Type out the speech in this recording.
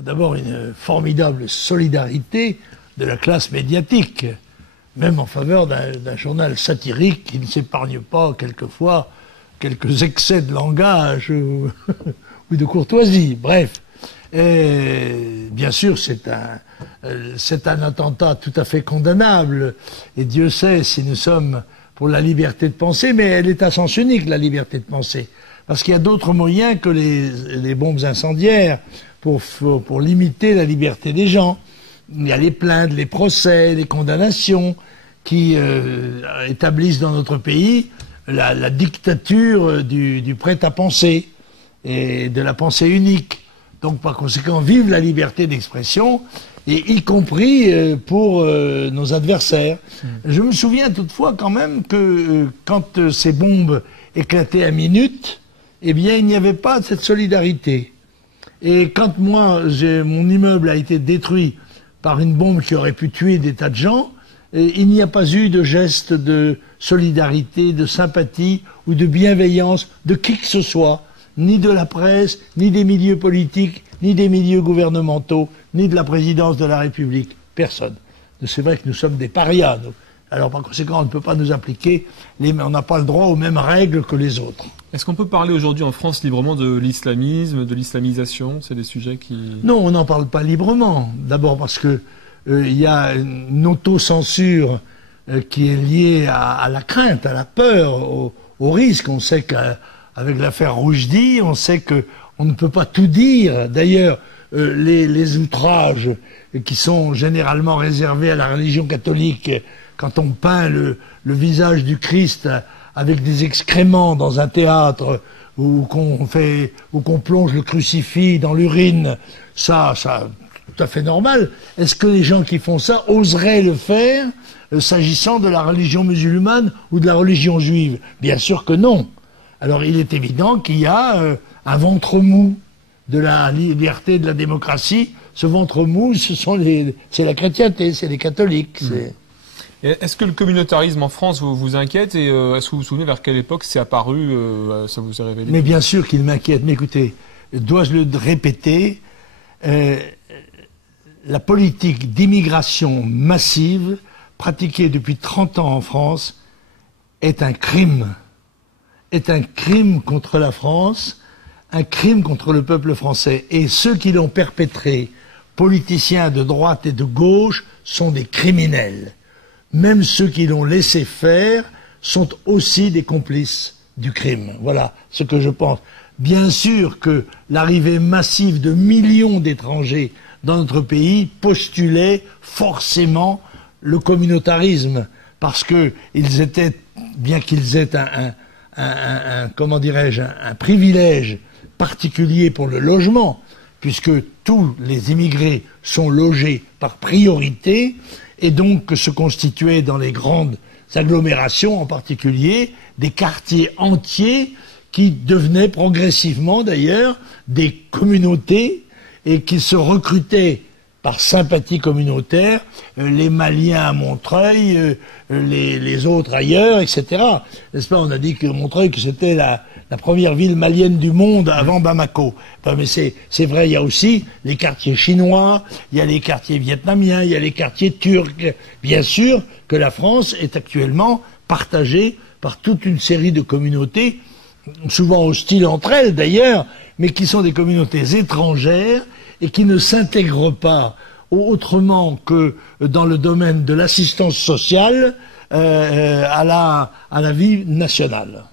D'abord, une formidable solidarité de la classe médiatique, même en faveur d'un journal satirique qui ne s'épargne pas quelquefois quelques excès de langage ou de courtoisie. Bref, et bien sûr, c'est un attentat tout à fait condamnable, et Dieu sait si nous sommes pour la liberté de penser, mais elle est à sens unique, la liberté de penser, parce qu'il y a d'autres moyens que les bombes incendiaires pour limiter la liberté des gens. Il y a les plaintes, les procès, les condamnations qui établissent dans notre pays la dictature du prêt-à-penser et de la pensée unique. Donc par conséquent, vive la liberté d'expression, et y compris pour nos adversaires. Je me souviens toutefois quand même que quand ces bombes éclataient à minute, eh bien il n'y avait pas cette solidarité. Et quand moi, mon immeuble a été détruit par une bombe qui aurait pu tuer des tas de gens, il n'y a pas eu de geste de solidarité, de sympathie ou de bienveillance de qui que ce soit, ni de la presse, ni des milieux politiques, ni des milieux gouvernementaux, ni de la présidence de la République. Personne. C'est vrai que nous sommes des parias, nous. Alors par conséquent, on ne peut pas nous appliquer, on n'a pas le droit aux mêmes règles que les autres. Est-ce qu'on peut parler aujourd'hui en France librement de l'islamisme, de l'islamisation? C'est des sujets qui... Non, on n'en parle pas librement. D'abord parce que il y a une autocensure qui est liée à la crainte, à la peur, au risque. On sait qu'avec l'affaire Roujdi, on sait qu'on ne peut pas tout dire. D'ailleurs, les outrages qui sont généralement réservés à la religion catholique, quand on peint le visage du Christ avec des excréments dans un théâtre, ou qu'on plonge le crucifix dans l'urine, ça tout à fait normal. Est-ce que les gens qui font ça oseraient le faire s'agissant de la religion musulmane ou de la religion juive? Bien sûr que non. Alors il est évident qu'il y a un ventre mou de la liberté, de la démocratie. Ce ventre mou, c'est la chrétienté, c'est les catholiques. Est-ce que le communautarisme en France vous inquiète, et est-ce que vous vous souvenez vers quelle époque c'est apparu, ça vous est révélé? Mais bien sûr qu'il m'inquiète. Mais écoutez, dois-je le répéter, la politique d'immigration massive pratiquée depuis 30 ans en France est un crime. Est un crime contre la France, un crime contre le peuple français. Et ceux qui l'ont perpétré, politiciens de droite et de gauche, sont des criminels. Même ceux qui l'ont laissé faire sont aussi des complices du crime. Voilà ce que je pense. Bien sûr que l'arrivée massive de millions d'étrangers dans notre pays postulait forcément le communautarisme, parce que ils étaient, bien qu'ils aient comment dirais-je, un privilège particulier pour le logement, puisque tous les immigrés sont logés par priorité, et donc que se constituaient dans les grandes agglomérations en particulier des quartiers entiers qui devenaient progressivement d'ailleurs des communautés, et qui se recrutaient par sympathie communautaire, les Maliens à Montreuil, les autres ailleurs, etc. N'est-ce pas? On a dit que Montreuil, que c'était la première ville malienne du monde avant Bamako. Enfin, mais c'est vrai, il y a aussi les quartiers chinois, il y a les quartiers vietnamiens, il y a les quartiers turcs. Bien sûr que la France est actuellement partagée par toute une série de communautés, souvent hostiles entre elles d'ailleurs, mais qui sont des communautés étrangères et qui ne s'intègrent pas autrement que dans le domaine de l'assistance sociale à la vie nationale.